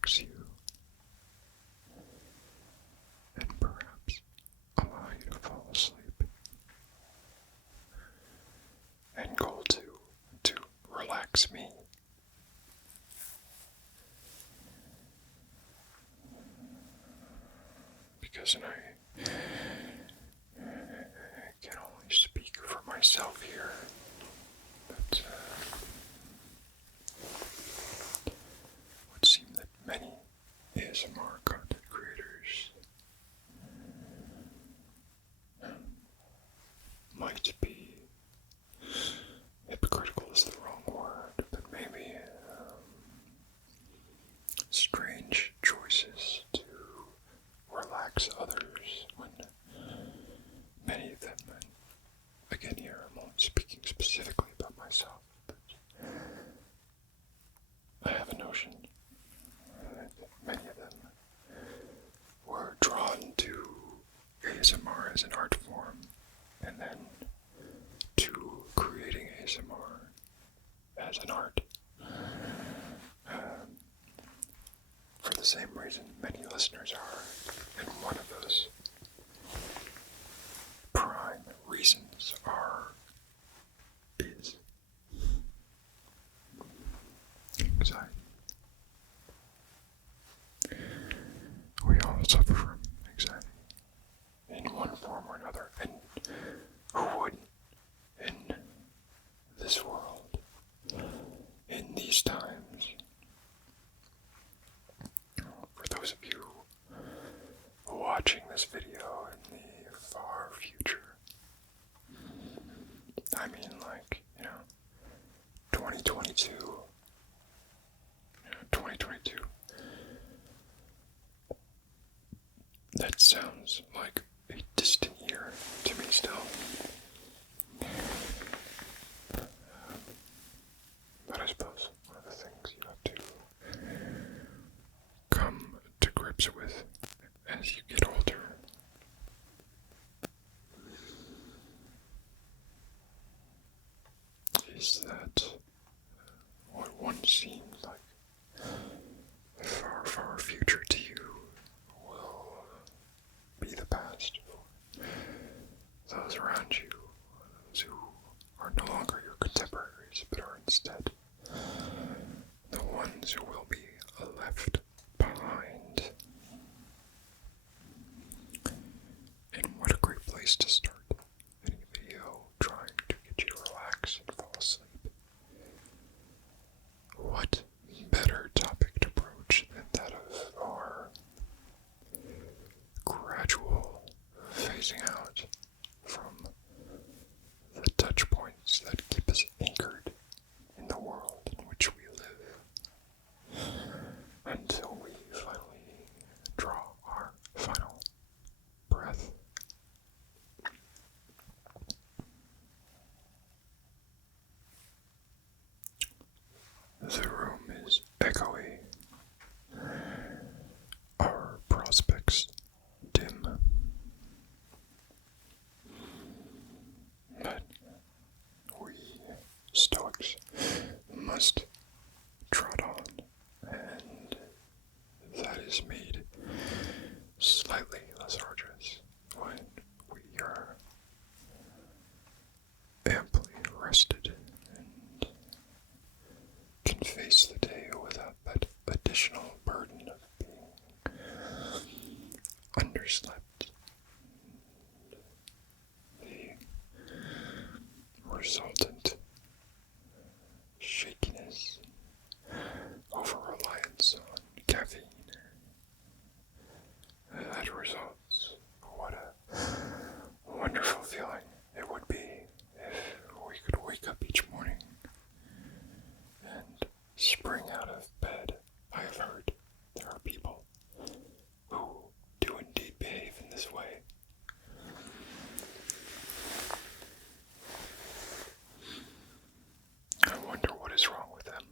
relax you and perhaps allow you to fall asleep. And goal two, to relax me. Because I can only speak for myself here, but it would seem that many ASMR content creators might be, hypocritical is the wrong word, but maybe strange choices to relax others when many of them, and again here I'm only speaking specifically about myself, but I have a notion that many of them were drawn to ASMR as an art form and then to creating ASMR as an art. For the same reason many listeners are, and one of those prime reasons is anxiety. We all suffer from anxiety in one form or another, and who wouldn't in this world, in these times? For those of you watching this video in the far future, I mean 2022, 2022, that sounds like a distant year to me still. But I suppose one of the things you have to come to grips with as you get older is that what once seemed like a far, far future to you will be the past for those around you, those who are no longer your contemporaries, but are instead the ones who will be left behind. And what a great place to start any video trying to get you to relax and fall asleep. What better topic to broach than that of our gradual phasing out from the touch points that keep us anchored in the world in which we live, until we finally draw our final breath. The room is echoey, our prospects dim, but we Stoics must trot on, and that is made slightly less arduous when we are amply rested and can face the day without that additional burden of being underslept. The resultant shakiness, over-reliance on caffeine, that results. What a wonderful feeling it would be if we could wake up each morning and spring out of bed. I have heard there are people who do indeed behave in this way. I wonder what is wrong with them.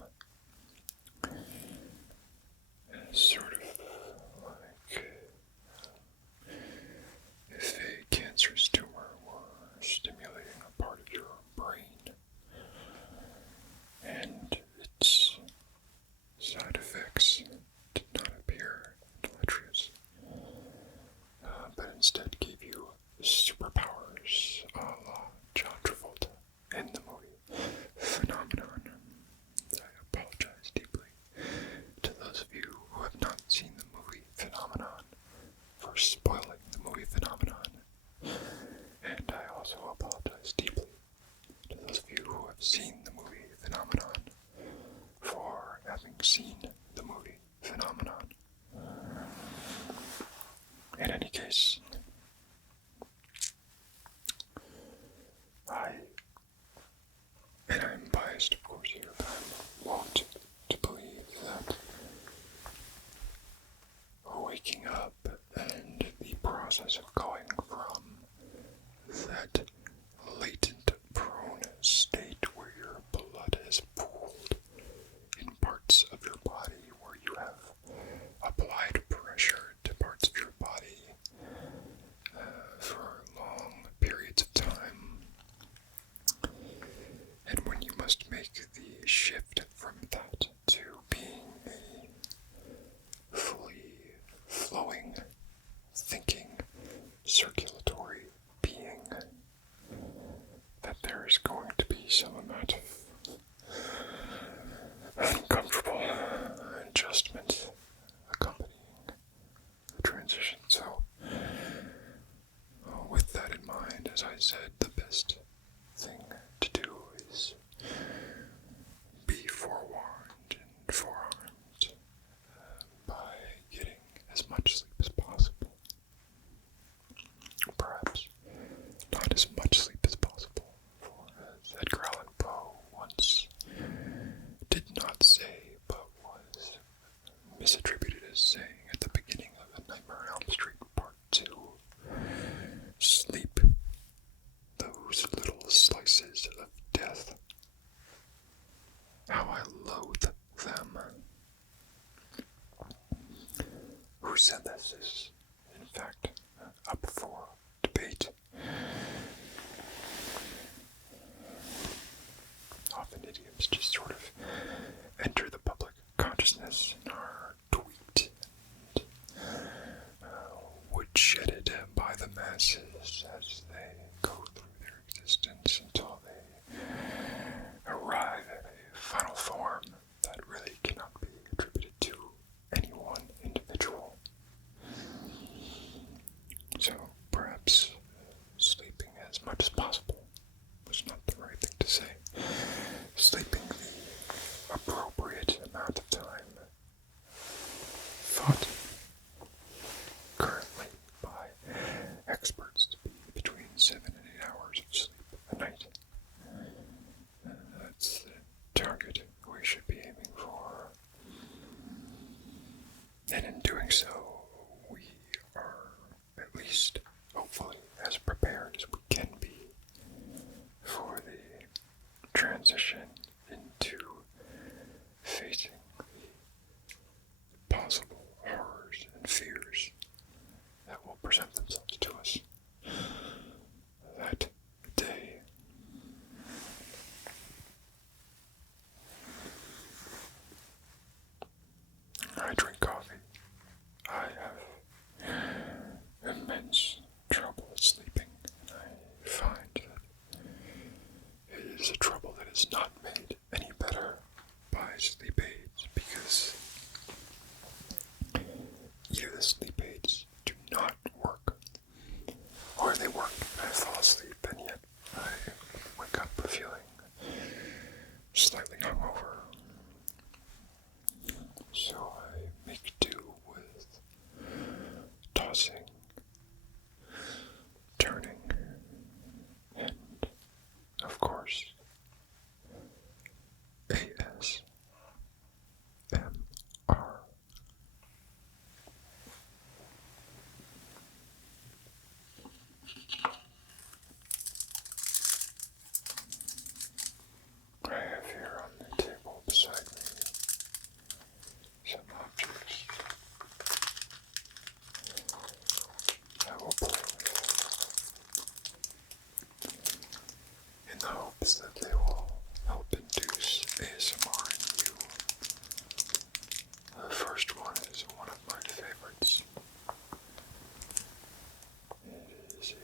It's sort of like if a cancerous tumor were stimulating a part of your brain, and its side effects did not spoiling the movie phenomenon. And I also apologize deeply to those of you who have seen the movie phenomenon for having seen the movie phenomenon. In any case, and I'm biased of course here, but I'm wont to believe that waking up and the process of going from that latent prone state where your blood has pooled in parts of your body, where you have applied pressure to parts of your body for long periods of time, and when you must make the shift from that to being a fully flowing, thinking, circulatory being, that there is going to be some amount of uncomfortable adjustment accompanying the transition. So, with that in mind, as I said, the best thing to do is be forewarned and forearmed by getting as much sleep as possible. Perhaps not as much sleep as possible, for as Edgar Allan Poe once did not say, but was misattributed as saying at the beginning of A Nightmare on Elm Street Part 2, sleep, those little slices of death, how I loathe them. Who said this is, in fact, up for debate. Often idioms just sort of enter the public consciousness and are tweaked and woodshedded by the masses as they go through their existence until they arrive at a final form that really cannot be attributed to any one individual. So perhaps sleeping as much as possible was not the right thing to say. Sleeping the appropriate amount of time, thought currently by experts to be between 7 and 8 hours of sleep a night. That's the target we should be aiming for. And in doing so, we are at least, hopefully, as prepared as we can be for the transition into facing the possible horrors and fears that will present themselves to us that day. I drink coffee. I have immense trouble sleeping, and I find that it is a trouble that is not made any better by sleep aids, because either the sleep aids do not work, or they work and I fall asleep, and yet I wake up feeling slightly hungover. So I make do with tossing, turning, and, of course, ASMR. I have here on the table beside me some objects I will play with in the hopes that they will help induce ASMR in you. The first one is one of my favorites. It is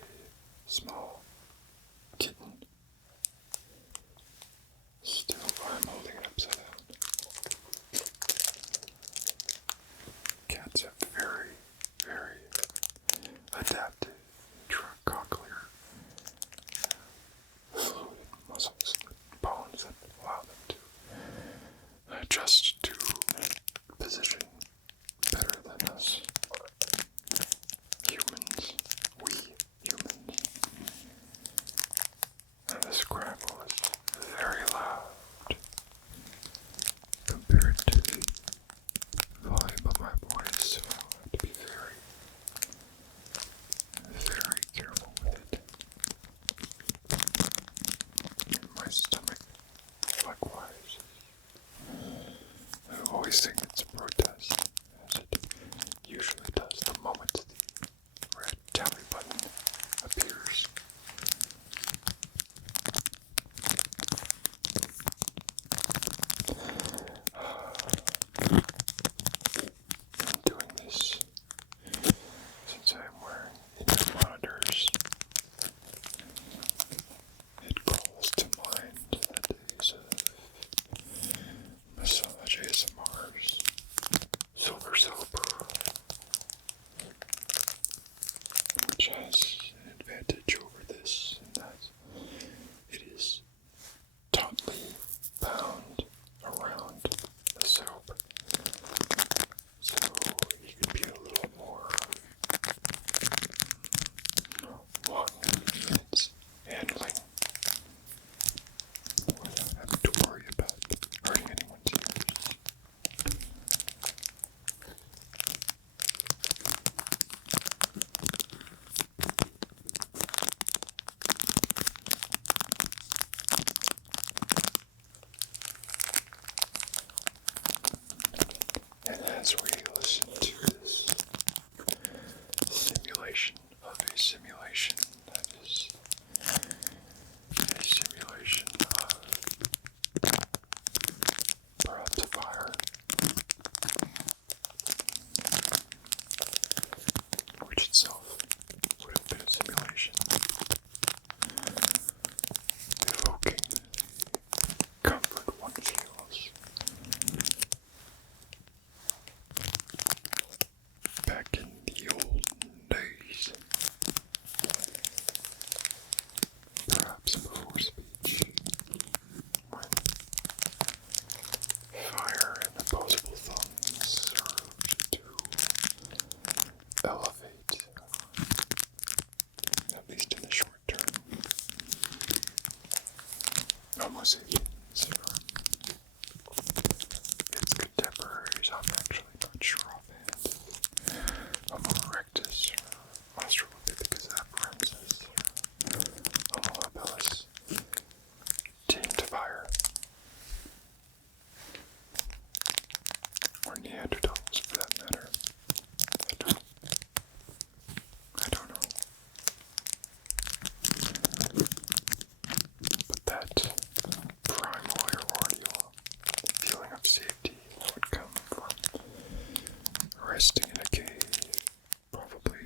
resting in a cave, probably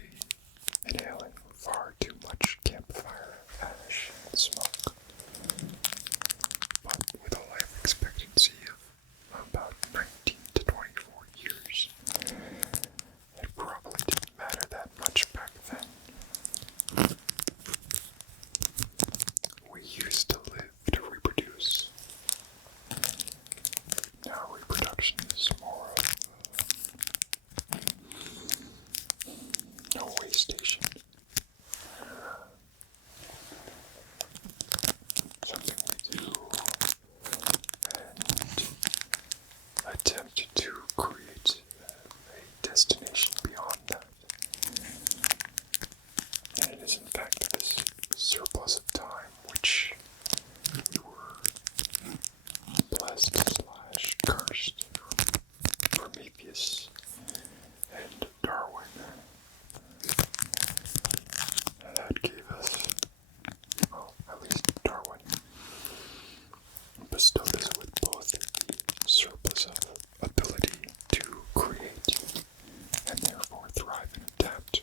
inhaling far too much campfire ash and smoke, but with a life expectancy of about 19 to 24 years. It probably didn't matter that much back then. We used to live to reproduce. Now reproduction is more of no way station. Something we do and attempt to create a destination beyond that. And it is in fact this surplus of time which we were blessed / cursed from Prometheus and Darwin. That gave us, well, at least Darwin bestowed us with both the surplus of ability to create and therefore thrive and adapt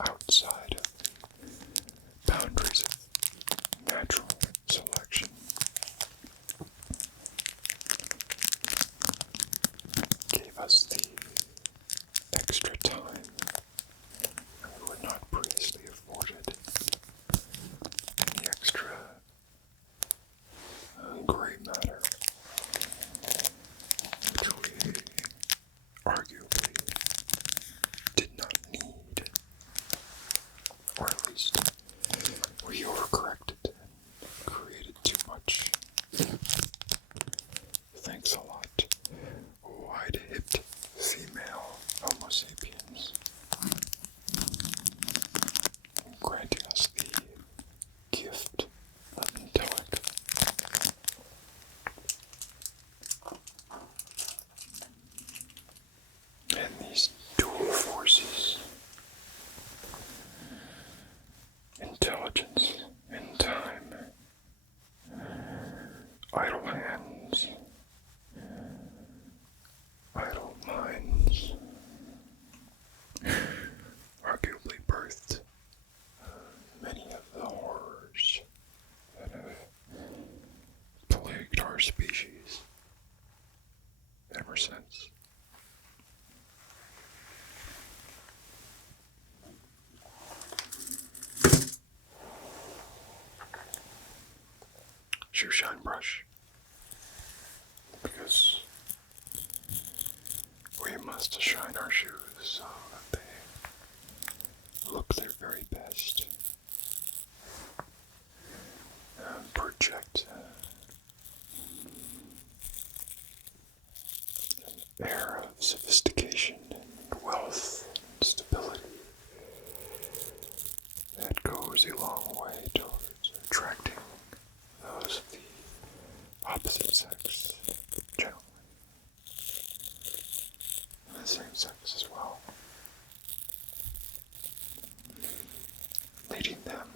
outside of the boundaries of natural selection. Gave us the extra time we were not previously afforded, the extra gray matter, which we arguably did not need, or at least we overcorrected and created too much. Thanks a lot, wide-hipped female Homo sapiens, granting us the gift of intellect. And these dual forces, intelligence and time, idle hands, idle minds, arguably birthed many of the horrors that have plagued our species ever since. Shoe shine brush, because we must shine our shoes so that they look their very best and project an air of sophistication and wealth and stability that goes a long way towards attracting those of the opposite sex, generally, and the same sex as well, leading them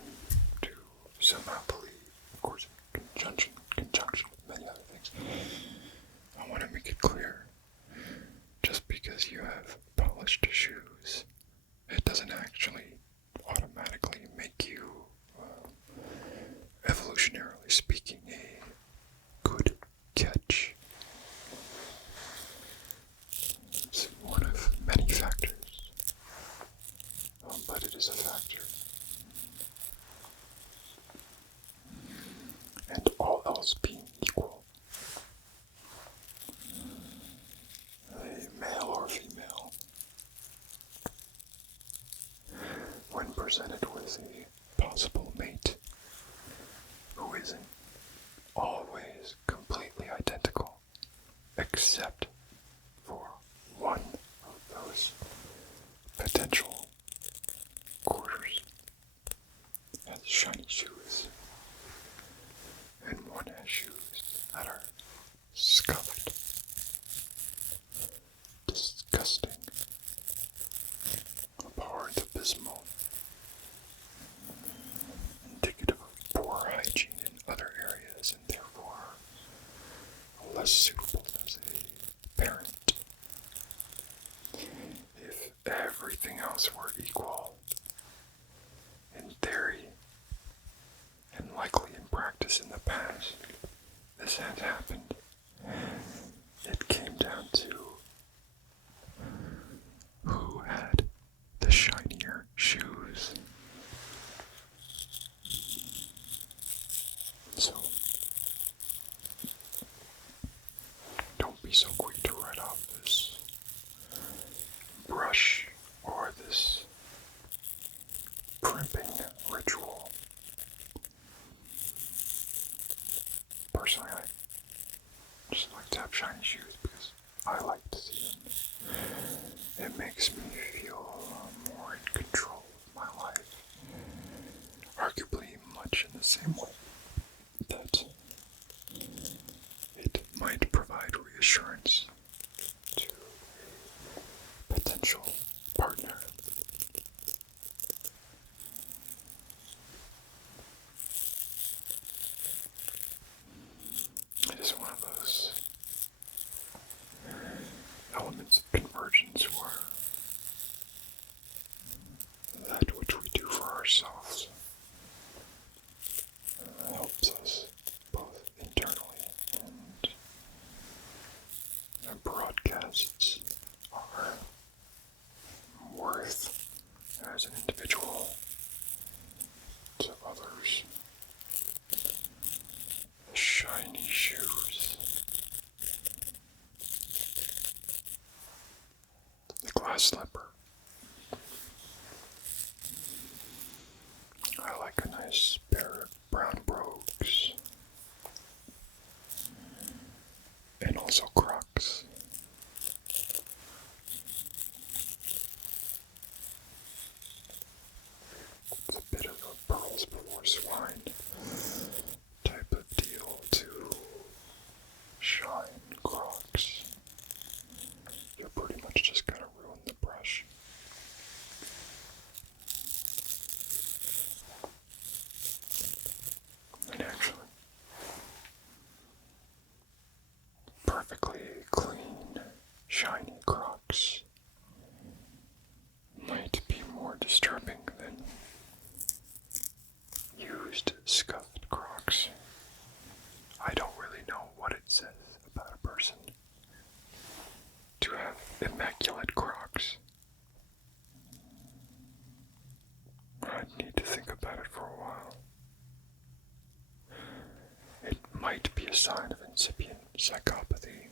to somehow believe, of course, in conjunction with many other things. I want to make it clear, just because you have polished shoes, it doesn't actually automatically make you, evolutionarily speaking, a good catch. It's one of many factors, but it is a factor. And all else being equal, a male or female, when presented with a possible mate who isn't always completely identical, except for one of those potential quarters has shiny shoes, and one has shoes that are scuffed, disgusting, abhorrent, abysmal, indicative of poor hygiene in other everything else were equal, in theory, and likely in practice in the past, this had happened. It came down to who had the shinier shoes. So, don't be so quick to write off this brush or this primping ritual. Personally, I just like to have shiny shoes because I like to see them. It makes me feel more in control of my life. Arguably much in the same way that it might provide reassurance to a potential partner. It is one of those elements of convergence where that which we do for ourselves helps us both internally and broadcasts our worth as an individual to others. Shiny shoes. The glass slipper. I like a nice pair of brown brogues. And also Crocs. It's a bit of a pearls before swine type of deal to shine Crocs. You're pretty much just gonna ruin the brush. And actually, perfectly clean, shiny Crocs might be more disturbing than used, scuffed Crocs. I don't really know what it says about a person to have immaculate Crocs. I'd need to think about it for a while. It might be a sign of incipient psychopathy.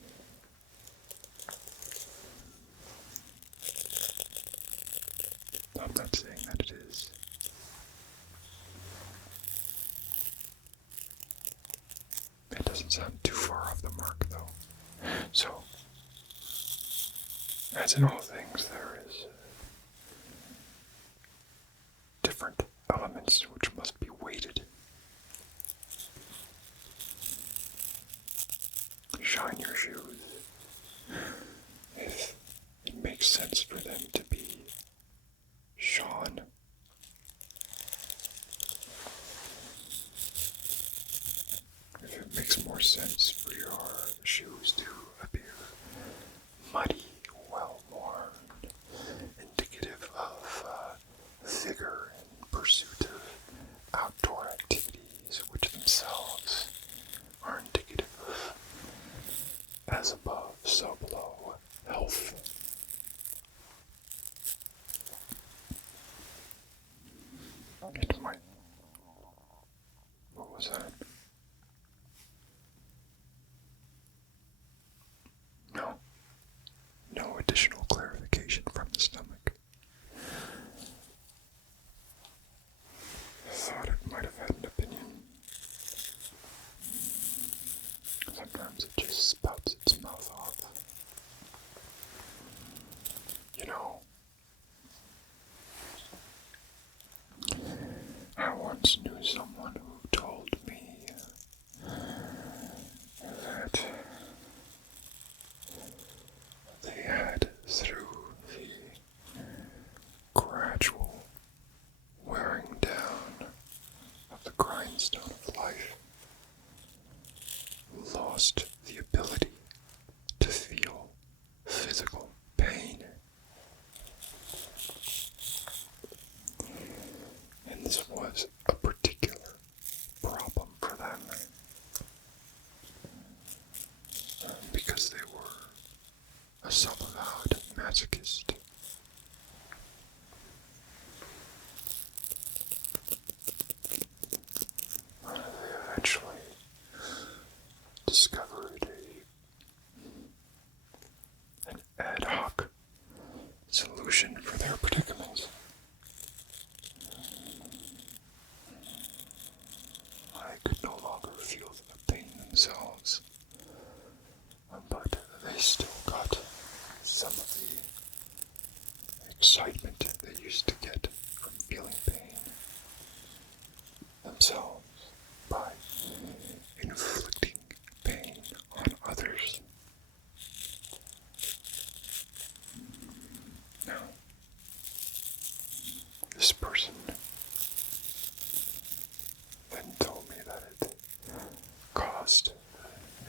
I'm not saying that it is. It doesn't sound too far off the mark, though. So, as in all things, there is different elements which must be weighted. Shine your shoes if it makes sense for them to be shone. If it makes more sense for your shoes to appear muddy, well-worn, indicative of vigor and pursuit of outdoor activities, which themselves are indicative of as above, so below health. It might. What was that? No. No additional clarification from the stomach. I thought it might have had an opinion. Sometimes it just spouts its mouth off. You know, I once knew someone who told me that they had, through the gradual wearing down of the grindstone of life, lost the ability to feel physical pain. masochist. They eventually discovered an ad hoc solution for their predicament. They could no longer feel the pain themselves, but they still got some of the excitement they used to get from feeling pain themselves by inflicting pain on others. Now, this person then told me that it caused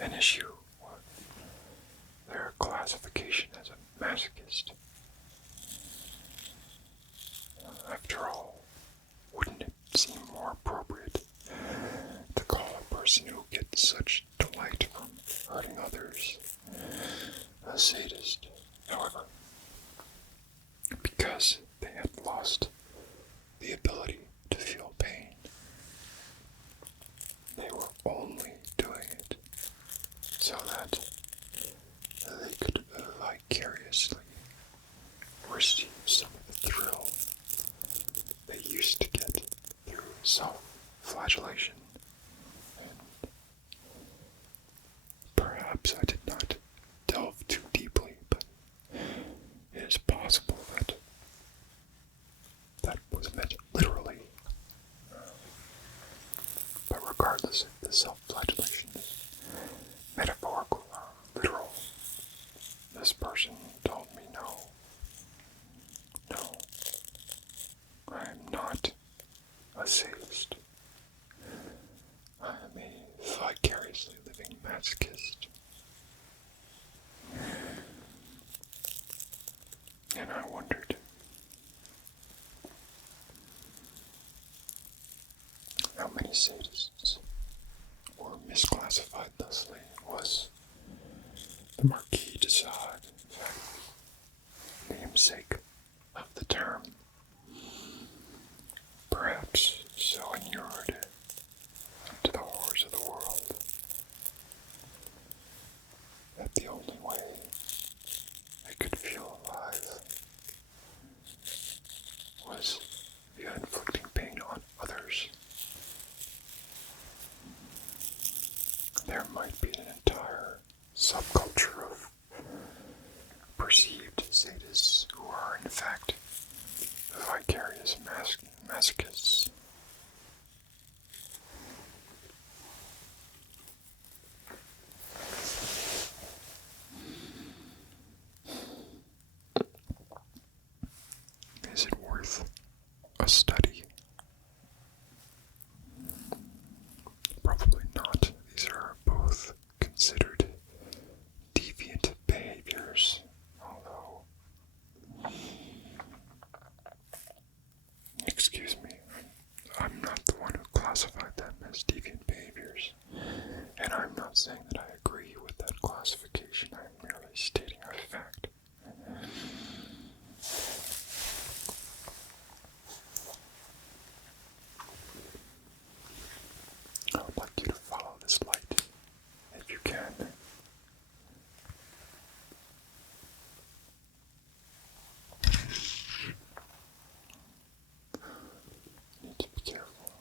an issue with their classification as a masochist. After all, wouldn't it seem more appropriate to call a person who gets such delight from hurting others a sadist? However, because they had lost the ability to feel pain, they were only doing it so that they could vicariously receive some of the thrill they used to get through self-flagellation. And perhaps I did not delve too deeply, but it is possible that that was meant literally. But regardless if the self-flagellation is metaphorical or literal, this person told me no, I am not a sadist. I am a vicariously living masochist. And I wondered how many sadists were misclassified thusly. Was the Marquis de Sade, in fact, namesake of the term, perhaps so inured to the horrors of the world that the only way I could feel alive was via inflicting pain on others. There might be an entire subculture of perceived sadists who are in fact vicarious masochists. Is it worth a study? Probably not. These are both considered deviant behaviors, although, excuse me, I'm not the one who classified them as deviant behaviors, and I'm not saying that I agree with that classification. I'm merely stating a fact. I would like you to follow this light, if you can. You need to be careful.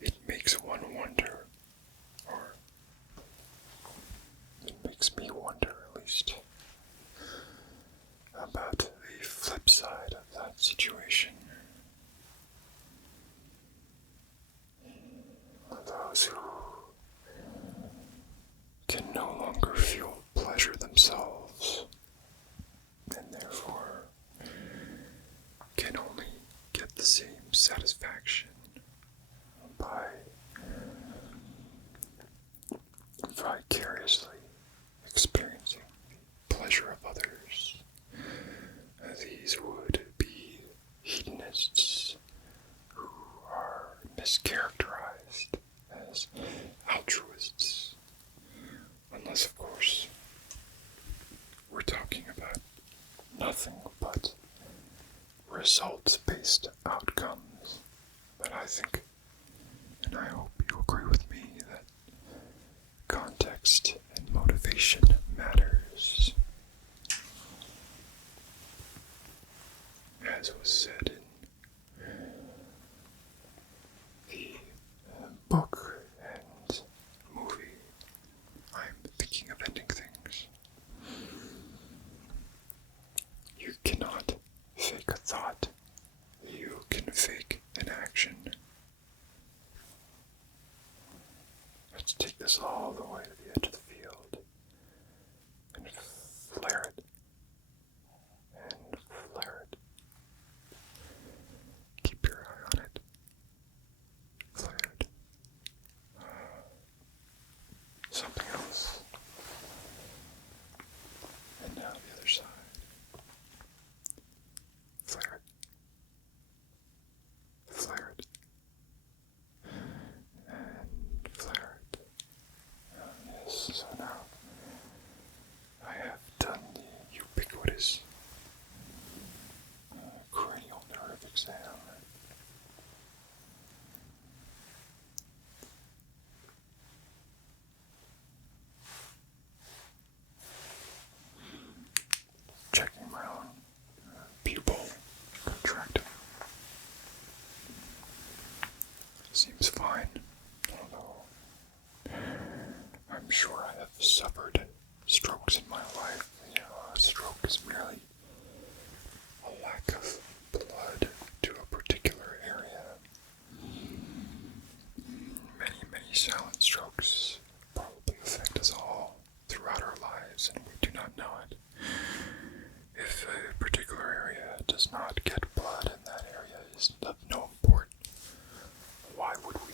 It makes one wonder, or it makes me wonder at least, about the flip side of that situation. Those who can no longer feel pleasure themselves, and therefore can only get the same satisfaction by vicariously experiencing the pleasure of others. These would be hedonists who are mischaracterized results-based outcomes. But I think, and I hope you agree with me, that context and motivation matters. As was said in the book and movie, I'm thinking of ending things. You cannot fake a thought. You can fake an action. Let's take this all the way to the edge of the field and flare it. And flare it. Keep your eye on it. Flare it. Something else. And now the other side. Flare it. Flare it. And flare it. Yes, so now I have done the ubiquitous cranial nerve exam. Checking my own pupil contracting. Seems fine, although I'm sure I have suffered strokes in my life. A stroke is merely a lack of blood to a particular area. Many silent strokes probably affect us all throughout our lives, and we do not know it. If a particular area does not get blood and that area is of no import, why would we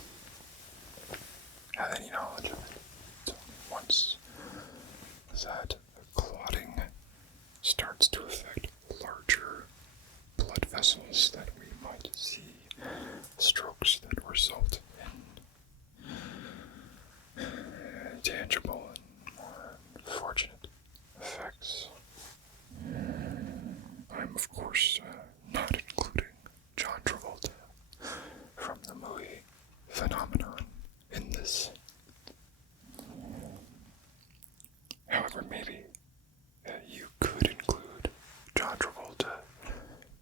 have any knowledge of it? It's only once that clotting starts to affect larger blood vessels that we might see strokes that result in tangible and more unfortunate effects. I'm, of course, not including John Travolta from the movie Phenomenon in this. However, maybe you could include John Travolta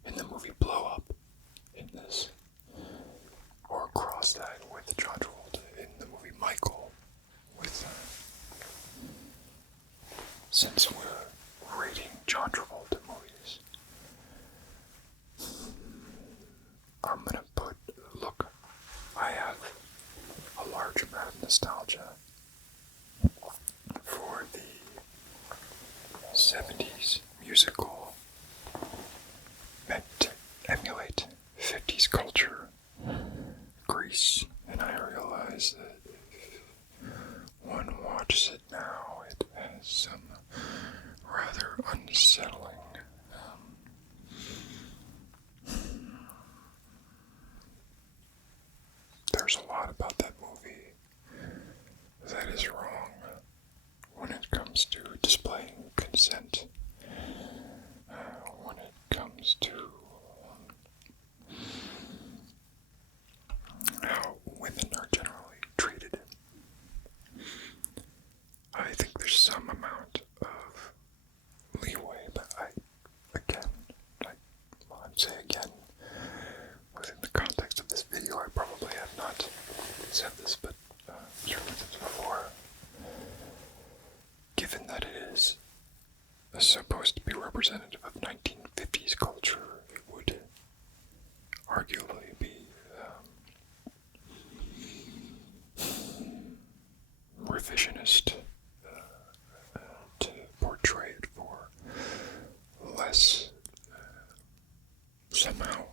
in the movie Blow Up in this, or cross that with John Travolta in the movie Michael with, since we're rating John Travolta movies, I'm gonna look, I have a large amount of nostalgia for the 70s musical meant to emulate 50s culture, Grease, and I realize that if one watches it now, it has some rather unsettling there's a lot about that movie that is wrong when it comes to displaying consent, when it comes to how women are generally treated. I think there's some amount of leeway, but within the context of this video, I probably have not said this, but certainly since before, given that it is supposed to be representative of 1950s culture, it would arguably be revisionist to portray it for less, somehow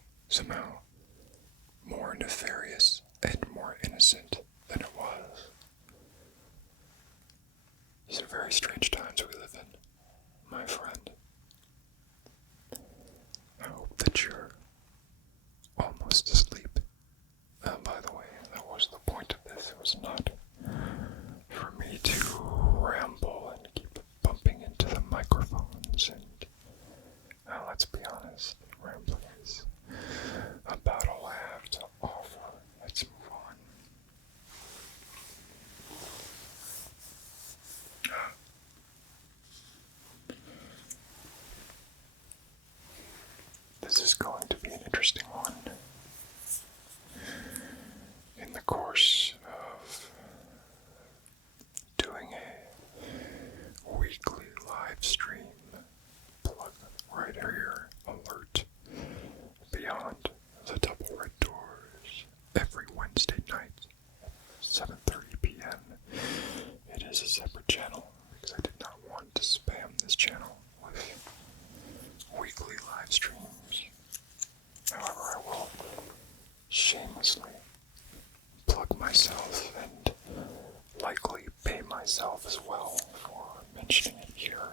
more nefarious and more innocent than it was. These are very strange times we live in, my friend. I hope that you're almost asleep. By the way, that was the point of this. It was not for me to ramble and keep bumping into the microphones and likely pay myself as well for mentioning it here.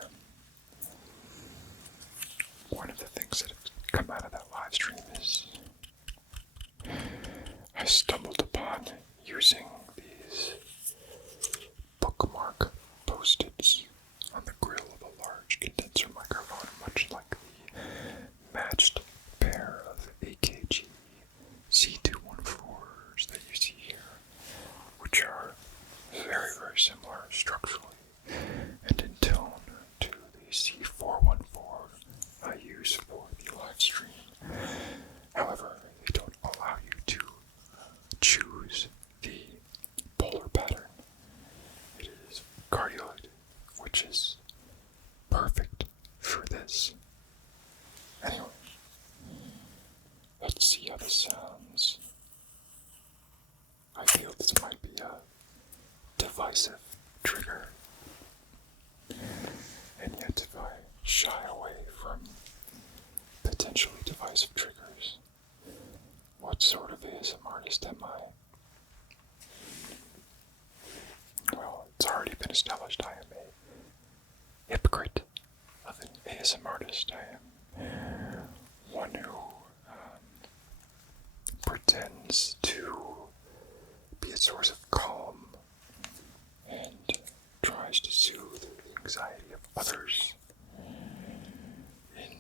One of the things that have come out of that live stream is I stumbled upon using these bookmark post-its on the grill of a large condenser microphone, much like the matched pair of AKG C214s that you see here, which are very, very similar structurally and in tone to the C414 I use for the live stream. However, they don't allow you to choose the polar pattern. It is cardioid, which is perfect for this. Anyway, let's see how this sounds. I feel this might be a divisive trigger, and yet if I shy away from potentially divisive triggers, what sort of ASM artist am I? Well, it's already been established I am a hypocrite of an ASM artist. I am one who pretends to be a source of calm and tries to soothe the anxiety of others in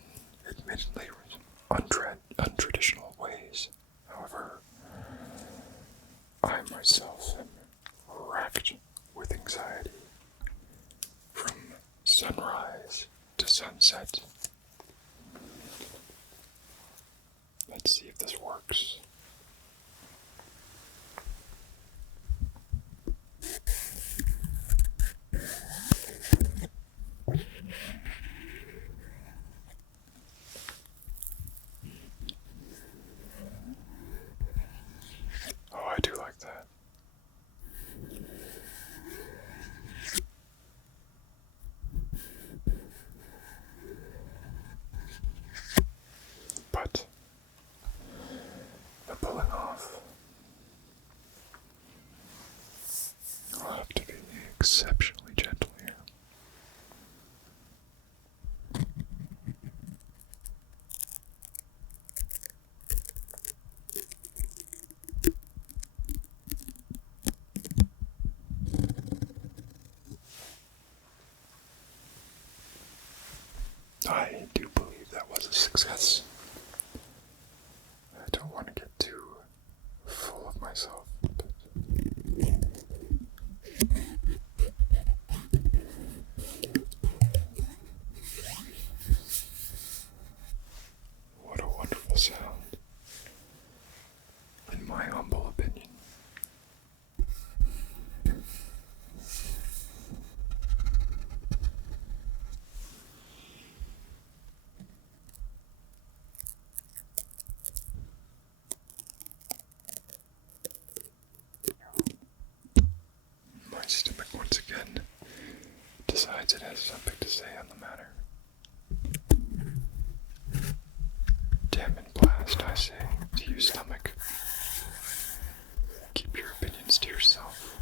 admittedly untraditional ways. However, I myself am racked with anxiety from sunrise to sunset. Let's see if this works. Oh, I do like that. But the pulling off, I'll have to be exceptionally gentle here. I do believe that was a success. I don't want to get too full of myself, but what a wonderful sound, in my humble opinion. My stomach once again decides it has something to say on the matter. Damn and blast, I say, to you, stomach. Keep your opinions to yourself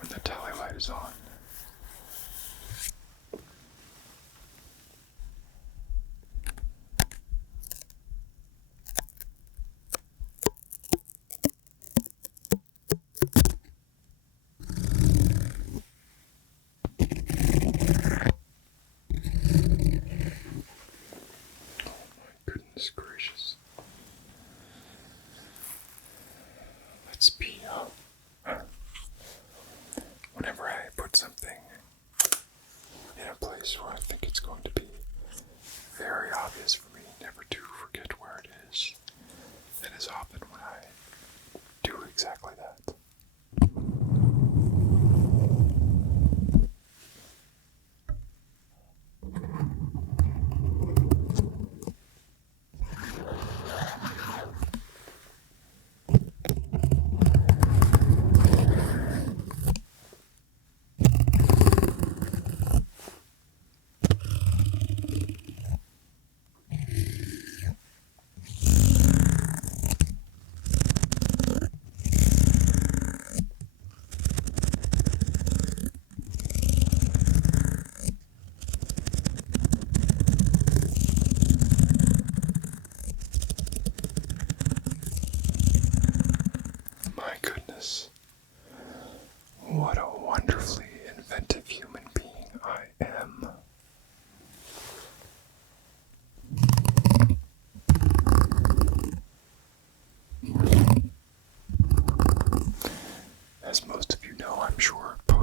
when the tally light is on. Goodness gracious.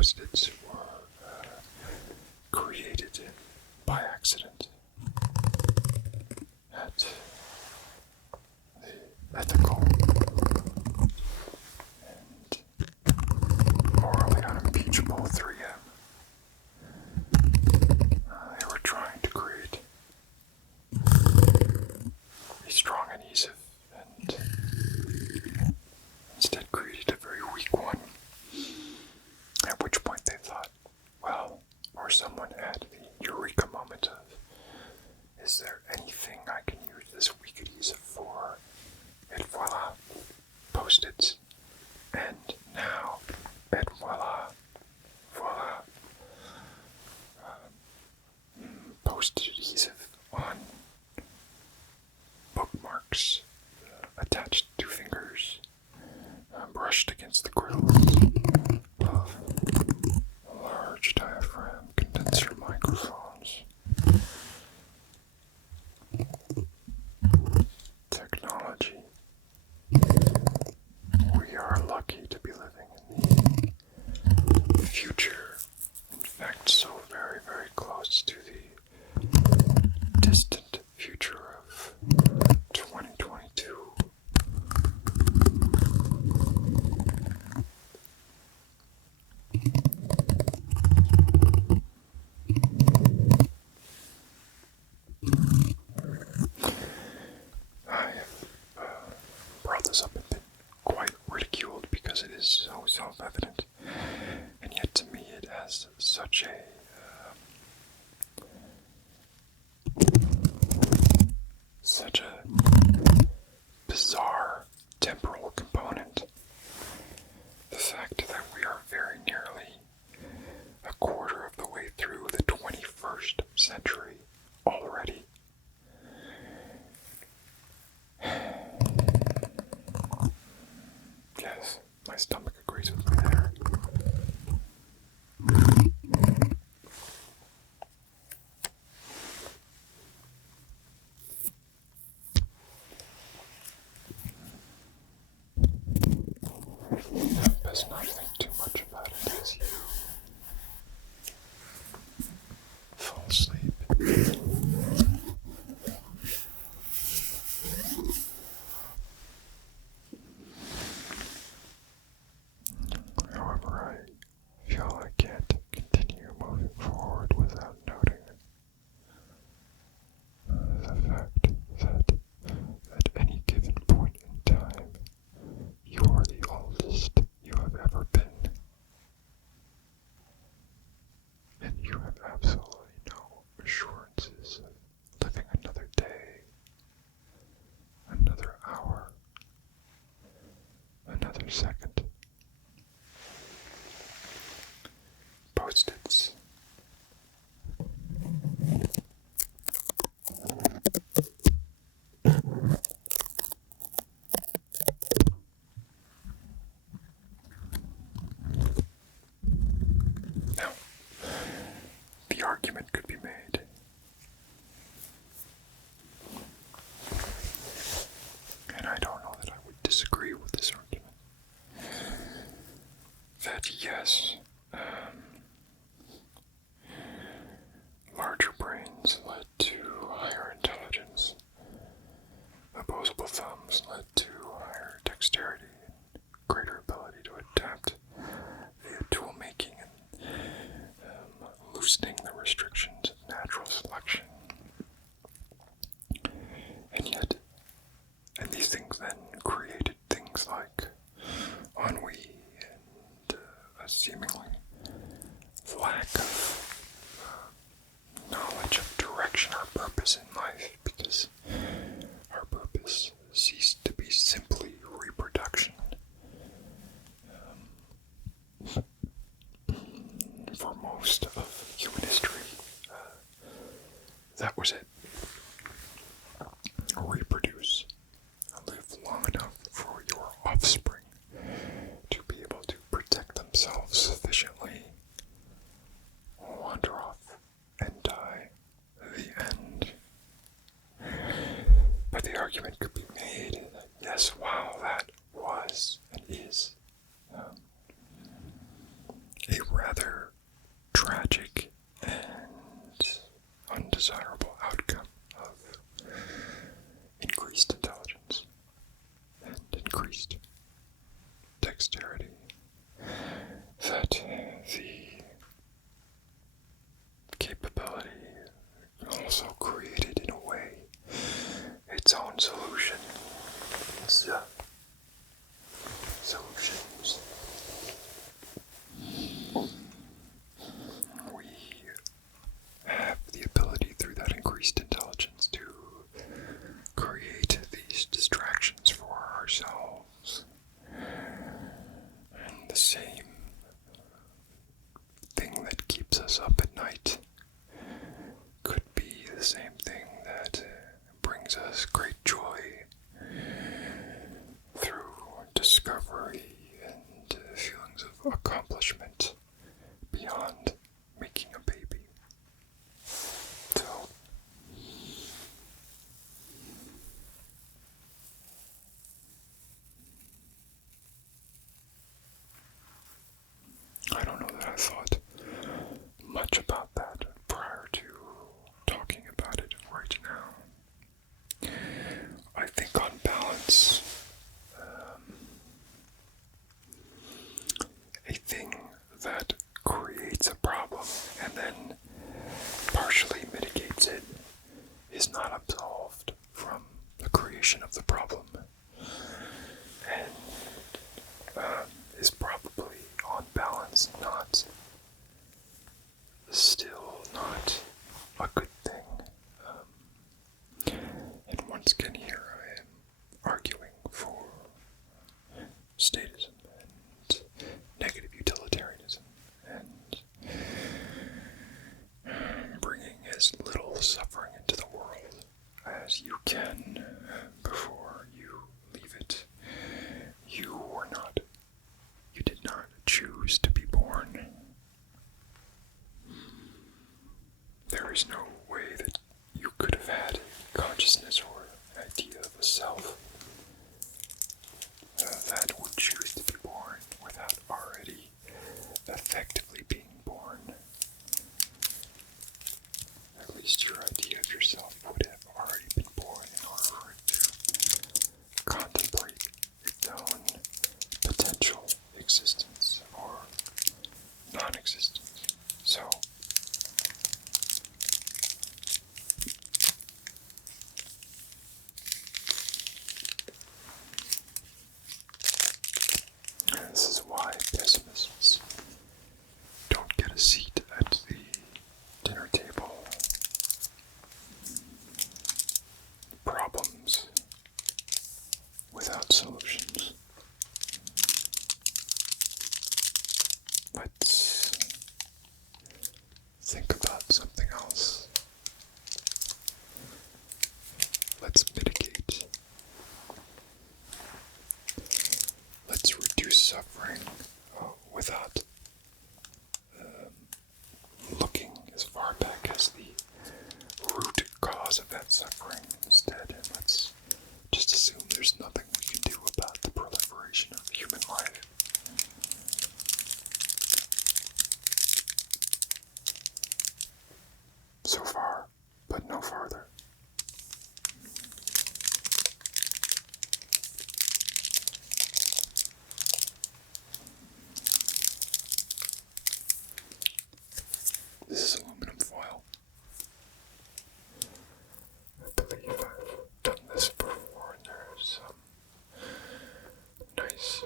Post-its were created by accident at the ethical and morally unimpeachable 3M. They were trying to create a strong adhesive and instead created a very weak one. At which point they thought, well, or someone had the eureka moment of, is there anything I can use this weak adhesive for? And voila, Post-its. And now, and voila, Post-it adhesive on bookmarks attached to fingers, brushed against the grills of large diaphragm condenser microphones. Technology. We are lucky to be living in the future. In fact, so very, very close to the distant future of 2022. I have brought this up and been quite ridiculed because it is so self-evident, and yet to me it has such a bizarre temporal component. The fact that we are very nearly a quarter of the way through the 21st century already. Yes, my stomach agrees with me there. Best not think too much about it as you fall asleep. However, I feel I can't continue moving forward without noting the fact that at any given point in time, you are the oldest you have ever been. And you have absolutely no assurances of living another day, another hour, another second. Post-its. Now, the argument could be made and I don't know that I would disagree with this argument, that yes, larger brains led to higher intelligence, opposable thumbs led to higher dexterity and greater ability to adapt via tool making and loosening the restrictions of natural selection. And yet, and these things then created things like ennui and a seemingly lack of knowledge of direction or purpose in life, because our purpose ceased to be simply reproduction. For most of human history, that was it. Reproduce. Live long enough for your offspring to be able to protect themselves sufficiently, wander off, and die. The end. But the argument could be made that yes, wow, that was and is a rather rather tragic and undesirable outcome of increased intelligence and increased dexterity, that the capability also created, in a way, its own solutions. We have the ability through that increased intelligence to create these distractions for ourselves. And the same thing that keeps us up at night could be the same thing that brings us great joy through discovery and feelings of accomplishment beyond making a baby. So, I don't know that I thought much about that prior to talking about it right now. I think on balance, a thing that creates a problem and then partially mitigates it is not absolved from the creation of the problem, and is probably on balance still not a good thing. And once again here I am arguing for statism and negative utilitarianism and bringing as little suffering into the world as you can before you leave it. You did not choose to be born. There is no way that you could have had consciousness or an idea of a self that would choose to be born without already effectively being born. At least your idea of yourself would have already been born in order for it to contemplate its own potential existence or non-existence. So, this is why pessimists don't get a seat at the dinner table. Problems without solutions. Let's think about something else. Let's mitigate. Let's reduce suffering without looking as far back as the root cause of that suffering. Instead, let's just assume there's nothing we can do about the proliferation of human life. So far, but no farther. This is aluminum foil. I believe I've done this before, and there's some nice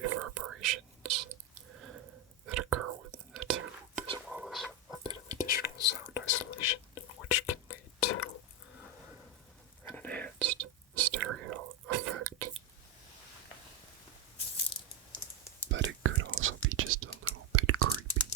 reverberations that occur within the tube, as well as a bit of additional sound isolation, which can lead to an enhanced stereo effect. But it could also be just a little bit creepy.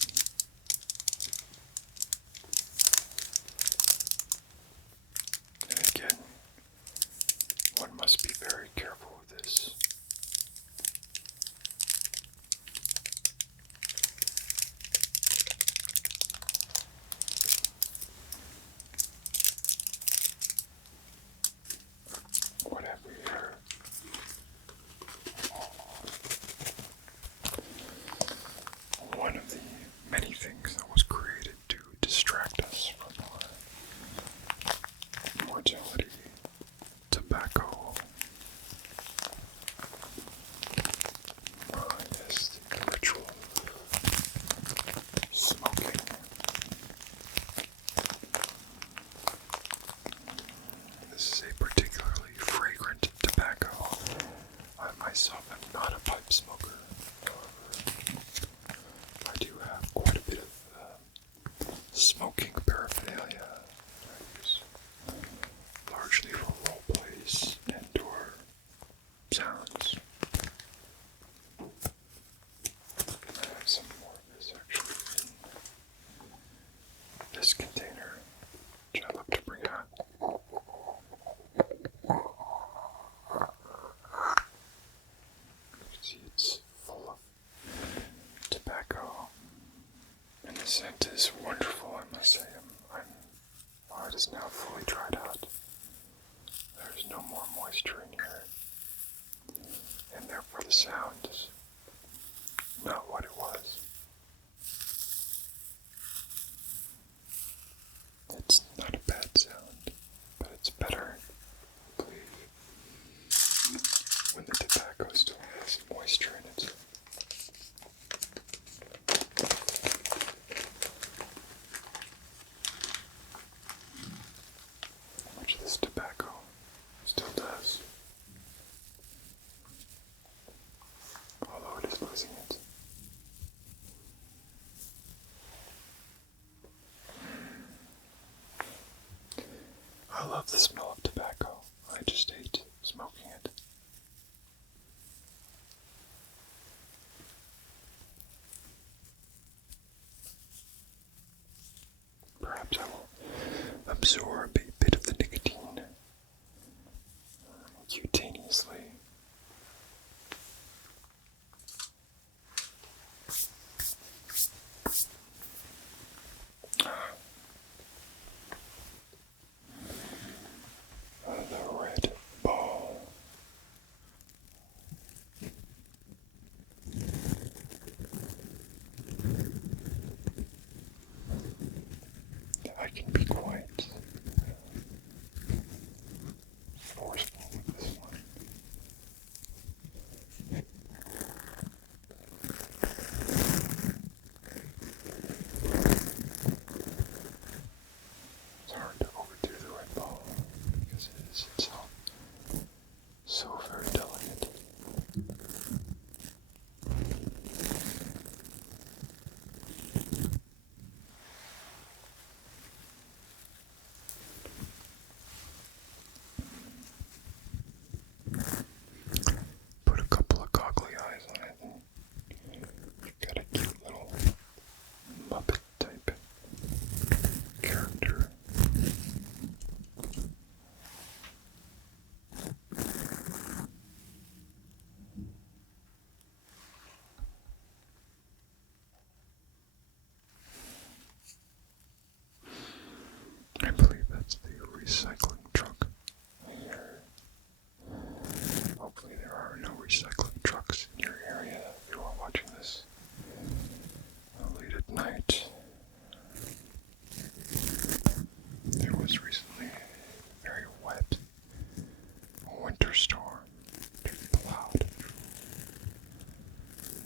The scent is wonderful, I must say. It is now fully dried out. There's no more moisture in here. And therefore the sound is not what it was. It's not a bad sound, but it's better, I believe, when the tobacco still has moisture in it. Which this tobacco still does, although it is losing it. I love the smell of tobacco. I just hate smoking it. Perhaps I will absorb a bit of the nicotine cutaneously. The red ball. I can be quite forceful with this one. It's hard to overdo the red ball because it is itself so very delicate. Put a couple of goggly eyes on it, and you've got a cute little Muppet type character. I believe that's the recycling truck here. Hopefully there are no recycling trucks in your area if you are watching this late at night. There was recently a very wet winter storm that plowed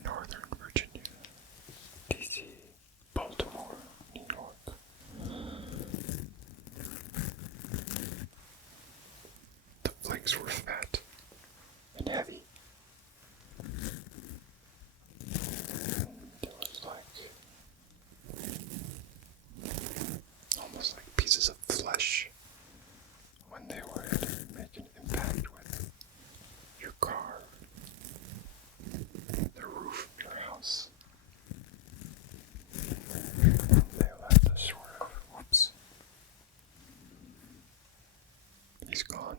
northern Virginia, D.C., Baltimore, New York. The flakes were fat and heavy. It was almost like pieces of flesh when they would make an impact with your car, the roof of your house. They left a sort of, whoops, he's gone.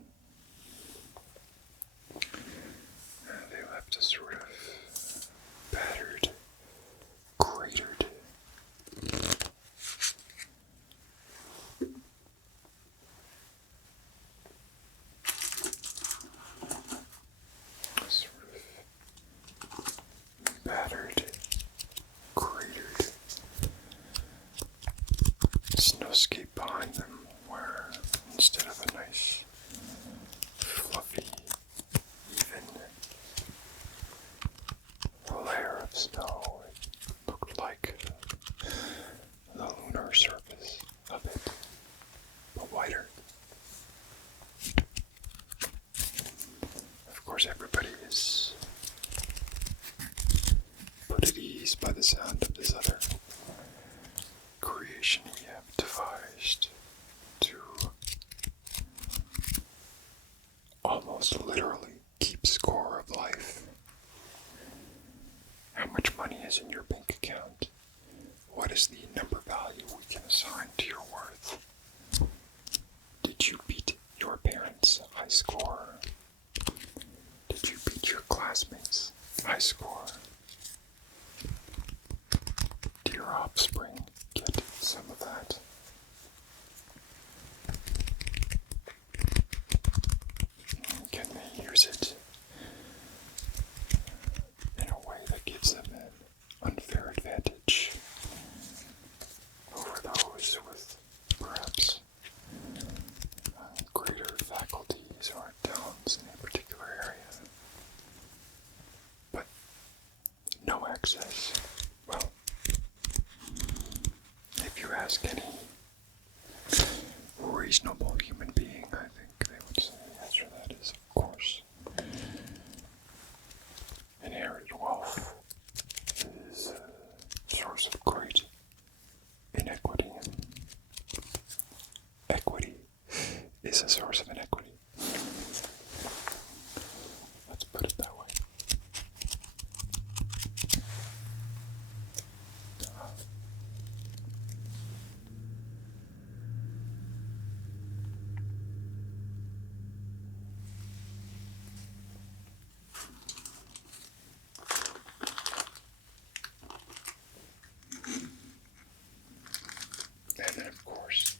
They left a sort of battered, cratered snowscape behind them, where instead of a nice, fluffy, even layer of snow, it looked like the lunar surface of it, but whiter. Of course, everybody is put at ease by the sound of this other creation we have devised to almost literally keep score of life. How much money is in your bank account? What is the number value we can assign to your worth? Did you beat your parents' high score? Did you beat your classmates' high score? Dear offspring, access? Well, if you ask any reasonable human being, I think they would say the answer to that is, of course, inherited wealth is a source of great inequity. Equity is a source of inequity. Let's put it that way. And then, of course,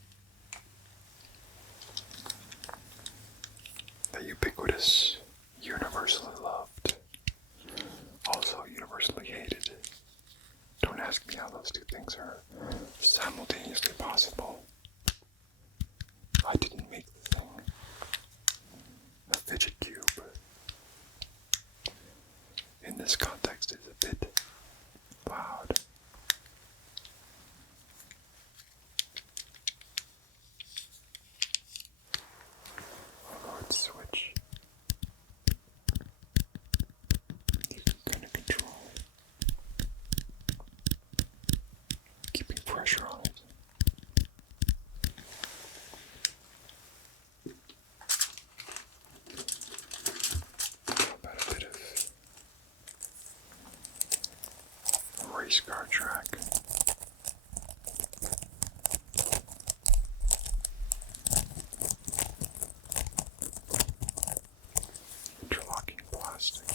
the ubiquitous, universally loved, also universally hated. Don't ask me how those two things are simultaneously possible. I didn't make the thing. A fidget cube, in this context, is a bit loud. Although its switch, you can kind of control, keeping pressure on it. How about a bit of race car track? Interlocking plastic.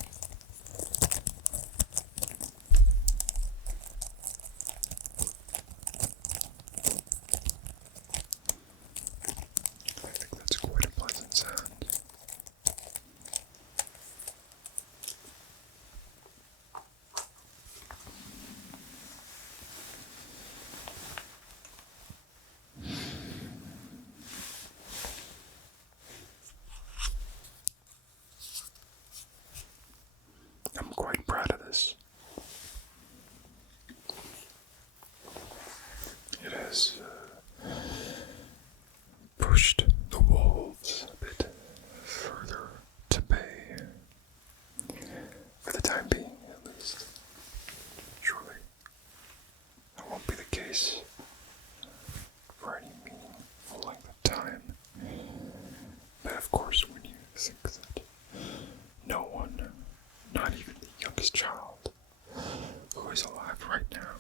I think that's quite a pleasant sound. I'm quite proud of this. It has pushed the wolves a bit further to bay. For the time being, at least. Surely that won't be the case for any meaningful length of time. But of course, when you think that no one, not even the youngest child who is alive right now,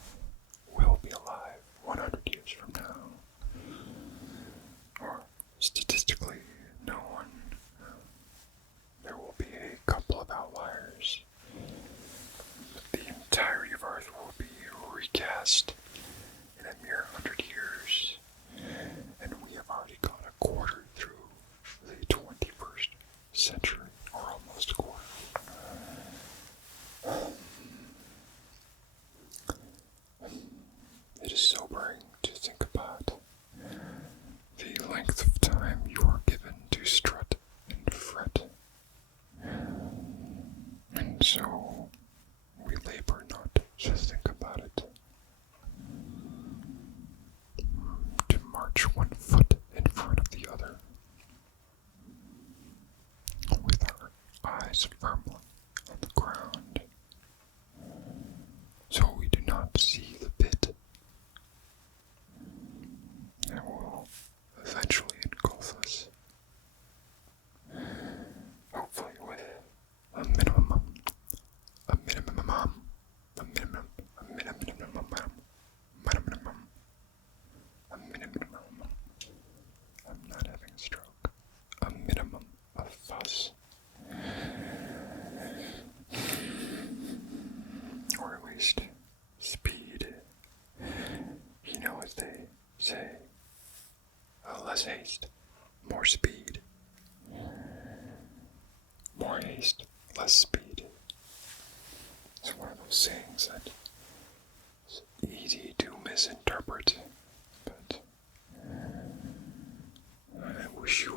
will be alive 100 years from now, or statistically, no one, there will be a couple of outliers, but the entirety of Earth will be recast in a mere 100 years, and we have already gone a quarter through the 21st century, or almost a quarter. It is sobering to think about the length of time you are given to strut and fret. And so we labor not to think about it, to march one foot in front of the other, with our eyes firmly on the ground, so we do not see the pit that will eventually engulf us, hopefully with a minimum, I'm not having a stroke, a minimum of fuss, or at least speed. You know what they say, less haste, more speed. More haste, less speed. It's one of those sayings that is easy to misinterpret, but I wish you